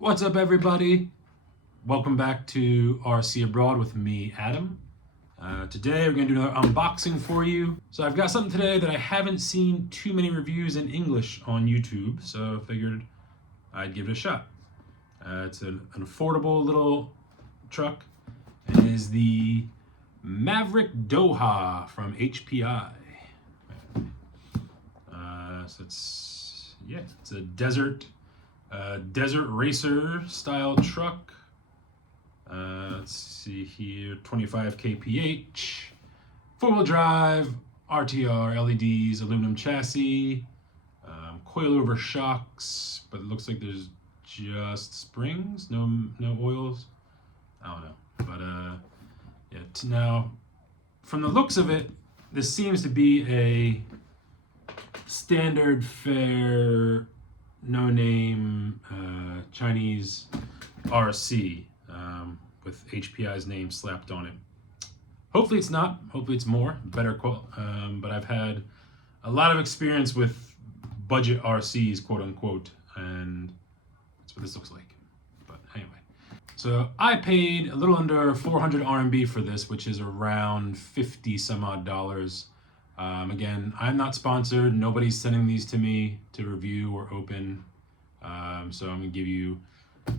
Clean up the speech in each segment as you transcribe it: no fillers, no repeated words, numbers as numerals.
What's up, everybody? Welcome back to RC Abroad with me, Adam. Today we're going to do another unboxing for you. So I've got something today that I haven't seen too many reviews in English on YouTube, so I figured I'd give it a shot. It's an affordable little truck. It is the Maverick DOHA from HPI. It's a desert racer style truck. Let's see here, 25 kph, four-wheel drive, RTR, LEDs, aluminum chassis, coilover shocks, but it looks like there's just springs, no oils. I don't know, but now from the looks of it, this seems to be a standard fare, no-name Chinese RC with HPI's name slapped on it. Hopefully it's not. Hopefully it's more, better quote. But I've had a lot of experience with budget RCs, quote unquote, and that's what this looks like. But anyway, so I paid a little under 400 RMB for this, which is around 50 some odd dollars. Again, I'm not sponsored. Nobody's sending these to me to review or open. So I'm gonna give you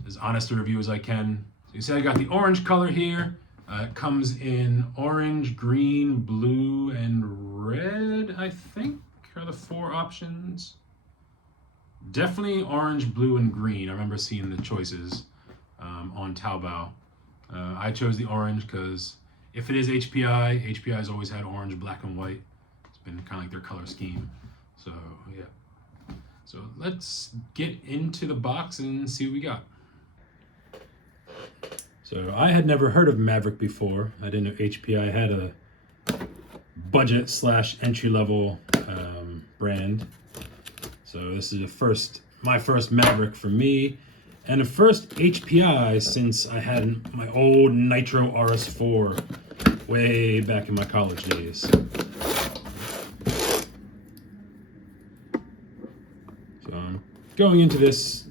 as honest a review as I can. So you see I got the orange color here. It comes in orange, green, blue, and red, I think, are the four options. Definitely orange, blue, and green. I remember seeing the choices on Taobao. I chose the orange because if it is HPI, HPI's always had orange, black, and white. It's been kind of like their color scheme. So yeah. So let's get into the box and see what we got. So I had never heard of Maverick before. I didn't know HPI had a budget / entry level brand. So this is my first Maverick for me, and the first HPI since I had my old Nitro RS4 way back in my college days. So I'm going into this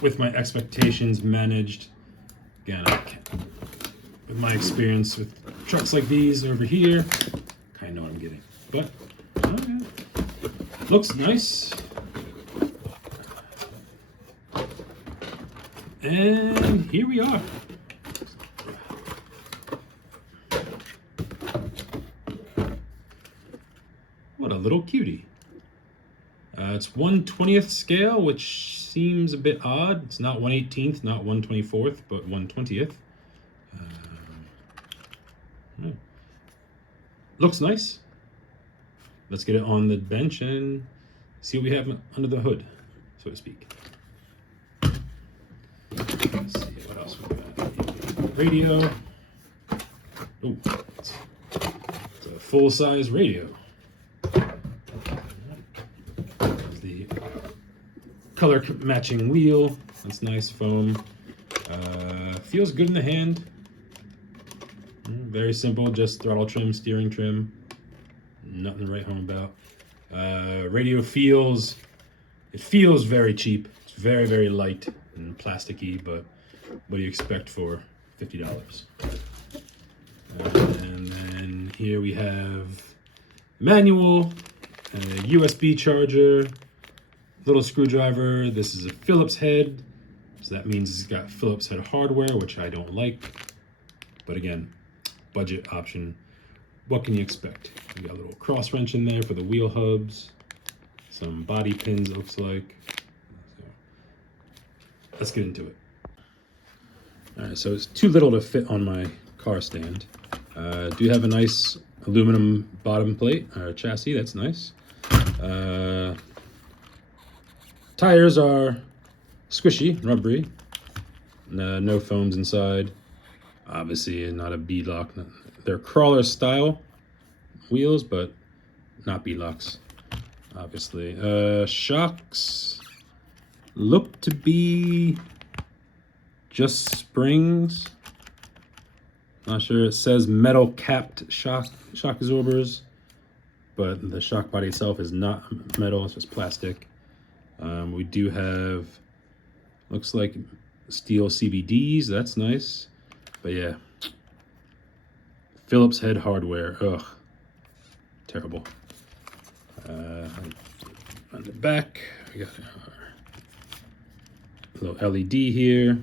with my expectations managed. Again, with my experience with trucks like these over here, kind of know what I'm getting. But okay. Looks nice. And here we are. What a little cutie. It's 1/20th scale, which seems a bit odd. It's not 1/18th, not 1/24th, but 1/20th. Looks nice. Let's get it on the bench and see what we have under the hood, so to speak. Let's see what else we got. Radio. Oh, it's a full-size radio. Color matching wheel, that's nice foam. Feels good in the hand. Very simple, just throttle trim, steering trim. Nothing to write home about. Radio feels very cheap. It's very, very light and plasticky, but what do you expect for $50? And then here we have manual, a USB charger, little screwdriver. This is a Phillips head, so that means it's got Phillips head hardware, which I don't like, but again, budget option. What can you expect? We got a little cross wrench in there for the wheel hubs, some body pins, it looks like. So let's get into it. All right, so it's too little to fit on my car stand. Do have a nice aluminum bottom plate or chassis, that's nice. Tires are squishy, rubbery, no foams inside. Obviously not a beadlock. They're crawler style wheels, but not beadlocks, obviously. Shocks look to be just springs. Not sure, it says metal capped shock absorbers, but the shock body itself is not metal, it's just plastic. We do have Looks like steel CBDs, that's nice. But yeah, Phillips head hardware, ugh, terrible. On the back, we got a little LED here.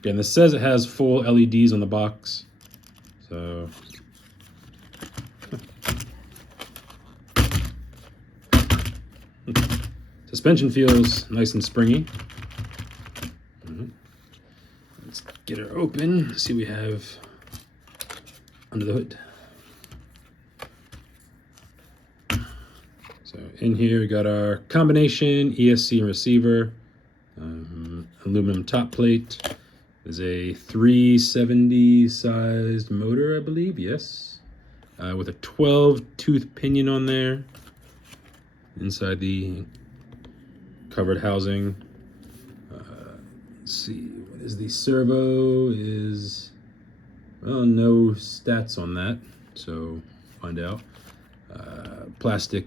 Again, this says it has full LEDs on the box. So suspension feels nice and springy. Let's get her open, see what we have under the hood. So in here we got our combination ESC and receiver, aluminum top plate. There's a 370 sized motor, I believe, yes, with a 12 tooth pinion on there inside the covered housing. Let's see, what is the servo? Is, well, no stats on that, so find out. Plastic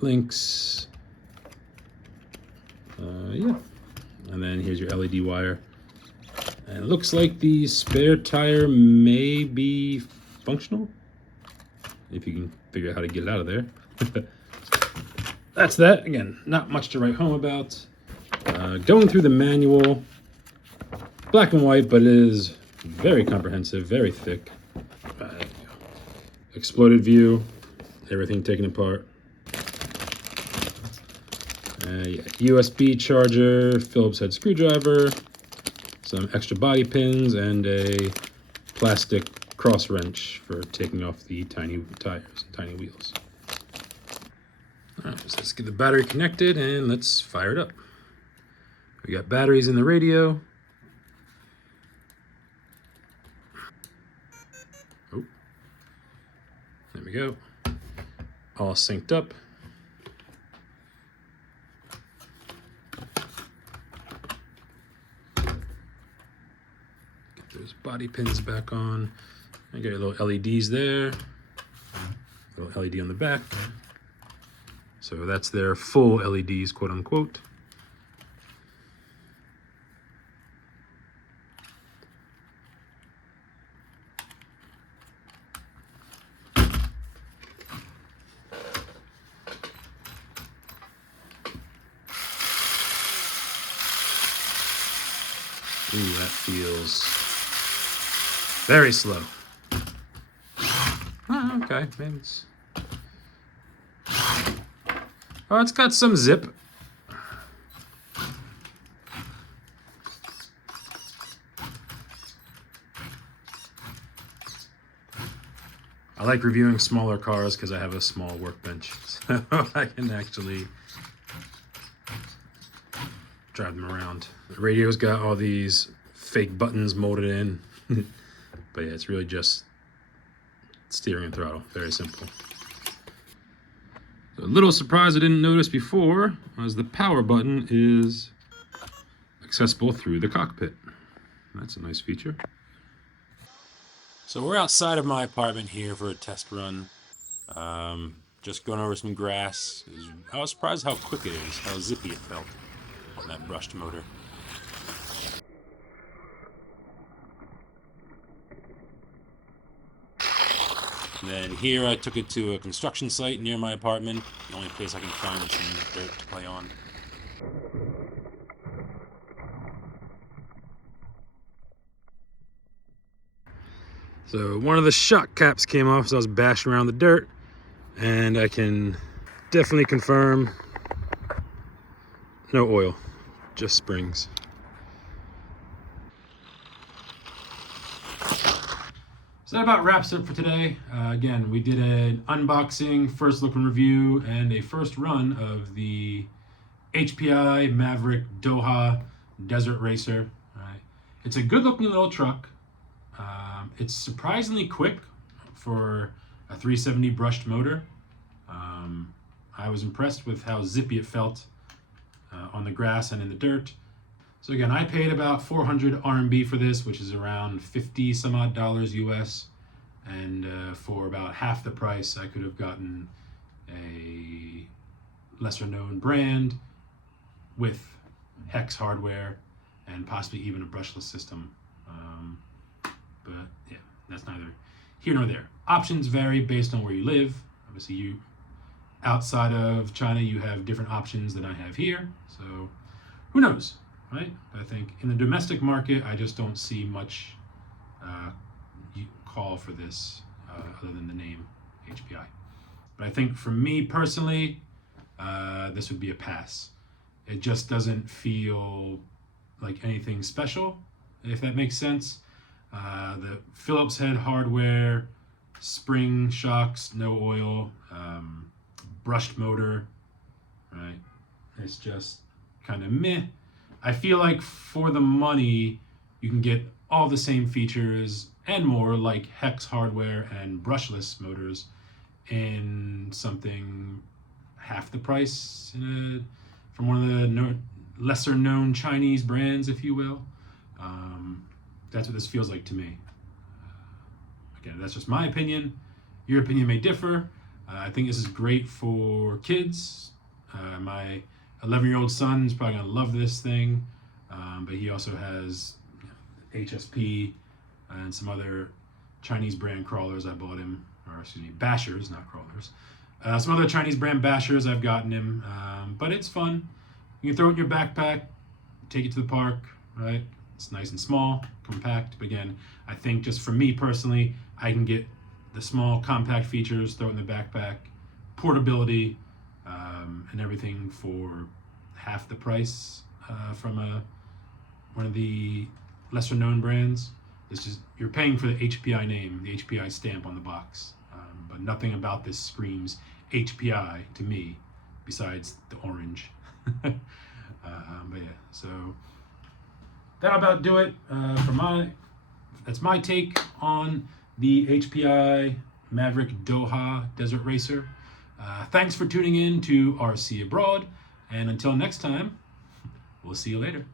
links, yeah, and then here's your LED wire. And it looks like the spare tire may be functional, if you can figure out how to get it out of there. That's that. Again, not much to write home about. Going through the manual, black and white, but it is very comprehensive, very thick. Exploded view, everything taken apart. Yeah, USB charger, Phillips head screwdriver, some extra body pins, and a plastic cross wrench for taking off the tiny tires and tiny wheels. All right, so let's get the battery connected and let's fire it up. We got batteries in the radio. Oh, there we go. All synced up. Those body pins back on. I got little LEDs there. Little LED on the back. So that's their full LEDs, quote unquote. Ooh, that feels very slow. Oh, okay, maybe it's... Oh, it's got some zip. I like reviewing smaller cars because I have a small workbench, so I can actually drive them around. The radio's got all these fake buttons molded in. But yeah, it's really just steering and throttle. Very simple. So a little surprise I didn't notice before was the power button is accessible through the cockpit. That's a nice feature. So we're outside of my apartment here for a test run. Just going over some grass. I was surprised how quick it is, how zippy it felt on that brushed motor. And then here I took it to a construction site near my apartment, the only place I can find with some dirt to play on. So one of the shock caps came off as I was bashing around the dirt, and I can definitely confirm no oil, just springs. So that about wraps it up for today. Again, we did an unboxing, first look and review, and a first run of the HPI Maverick DOHA Desert Racer. It's a good looking little truck. It's surprisingly quick for a 370 brushed motor. I was impressed with how zippy it felt on the grass and in the dirt. So again, I paid about 400 RMB for this, which is around 50 some odd dollars US. And for about half the price, I could have gotten a lesser known brand with Hex hardware and possibly even a brushless system. But yeah, that's neither here nor there. Options vary based on where you live. Obviously, you outside of China, you have different options than I have here. So who knows, right? I think in the domestic market, I just don't see much call for this other than the name HPI. But I think for me personally, this would be a pass. It just doesn't feel like anything special, if that makes sense. The Phillips head hardware, spring shocks, no oil, brushed motor, right? It's just kind of meh. I feel like for the money, you can get all the same features and more, like hex hardware and brushless motors, in something half the price from one of the lesser known Chinese brands, if you will. That's what this feels like to me. Again, that's just my opinion. Your opinion may differ. I think this is great for kids. My 11-year-old son is probably going to love this thing, but he also has HSP and some other Chinese brand crawlers I bought him, or excuse me, bashers, not crawlers. Some other Chinese brand bashers I've gotten him, but it's fun. You can throw it in your backpack, take it to the park, right? It's nice and small, compact. But again, I think just for me personally, I can get the small compact features, throw it in the backpack, portability, and everything for half the price from one of the lesser known brands. It's just, you're paying for the HPI name, the HPI stamp on the box, but nothing about this screams HPI to me besides the orange. But yeah, so that'll about do it that's my take on the HPI Maverick DOHA Desert Racer. Thanks for tuning in to RC Abroad, and until next time, we'll see you later.